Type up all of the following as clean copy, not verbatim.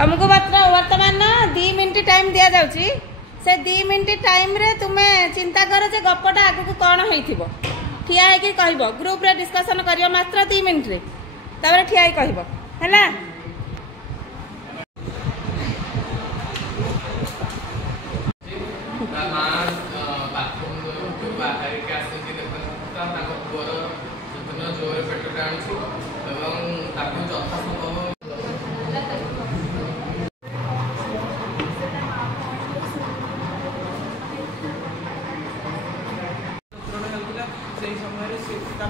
तुमको वर्तमान 2 minute time दि जाऊँगी से 2 मिनट टाइम रे तुम्हें चिंता कर जे गपटा आगु कौन हो ठिया है कह ग्रुप रे डिस्कसन कर मात्र 2 मिनट रे तापर ठिया कह है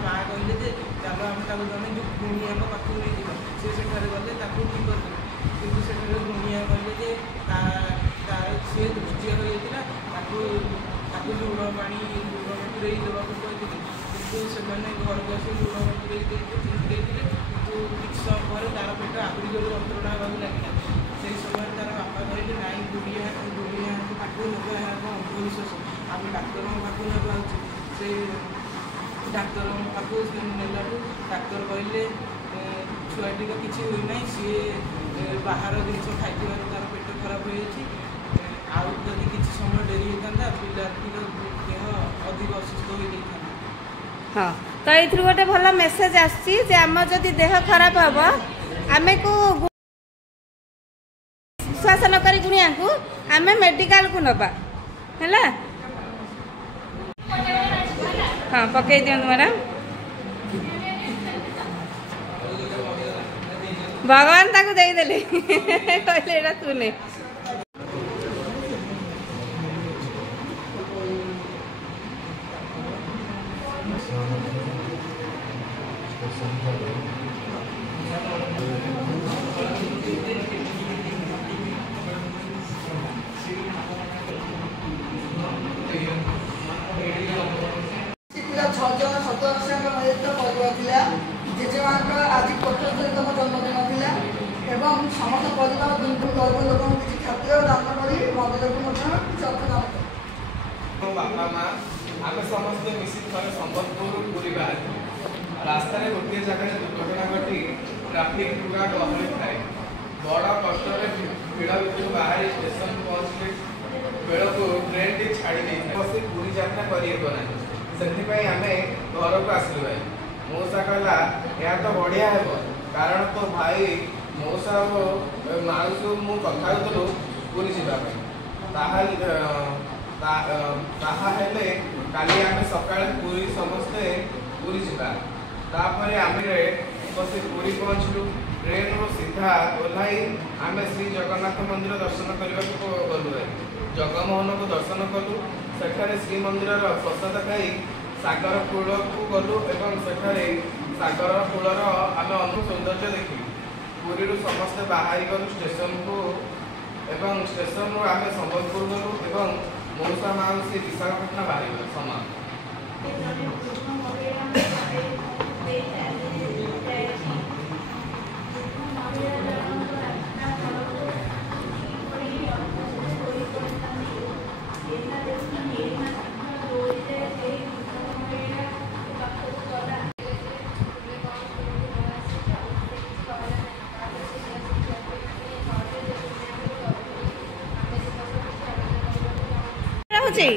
माँ कहले जे चलो आम जन जो गुणिया पाखक नहीं जा से गले ठीक कर कि गुणिया कहले जे तार सी दृष्टि हो लुण पानी बतुरे देवाक कहते कि से घर को आस लुण बतुरे देते कि किसी समय पर तार पेट आहुरी जो यंत्रणा हाँ लगे से समय तार बापा कहले नाई गुणिया पाखक नवा है अंधविश्वास आम डाक्तर पाखक नवा से डाक्तर पाखक नेला डाक्तर कहले छुआटी तो किसी हुई सी बाहर जिन खाई तार पेट खराब हो जदि किसी समय डेरी होता पिलाटी देह अधिक असुस्थ हो जाता। हाँ तो ये गोटे भल मेसेज आम जदि देह खराब हम आम को विश्वास नक गुणिया को आम मेडिकल को नवा है। हाँ पकई दिखाँ मैडम भगवान ताको देदेले कहले एटा तूने जेजेमा आज 75तम जन्मदिन था समस्त परिवार दुर्ग लोक किसी खाद्य दान कर मंदिर को किसी अर्थ दान बापा माँ आम समस्त मिसिक थे संबलपुर पूरी बाहर रास्तार गोटे जगह दुर्घटना घटी ट्राफिक पूरा गहली थाए बड़ कष्ट भिड़ भितर बाहर स्टेशन पहुँचले बेल को ट्रेन टी छाड़ी बस पूरी यात्रा करना से आम घर को आसलु भाई मौसा कहला या तो बढ़िया है कारण तो भाई मौसा और माउस मु कथा होतलु पूरी जावाई काली आम सका पूरी समस्ते पूरी जापर आम बस पूरी पहुँचलु ट्रेन रो सीधा ओह्ल आम श्री जगन्नाथ मंदिर दर्शन करने को गलु जगमोहन को दर्शन कलु सेठारे श्रीमंदिर प्रसाद खाई सागर कूल को गलु एवं सेठारे सागर कूलर आम अनु सौंदर्य देखिलु पुरी समस्ते बाहरी गलु स्टेशन को एवं स्टेशन रू आम संबलपुर गलु एवं मौसा माउसी विशाखापाटना बाहरी गलु समान होची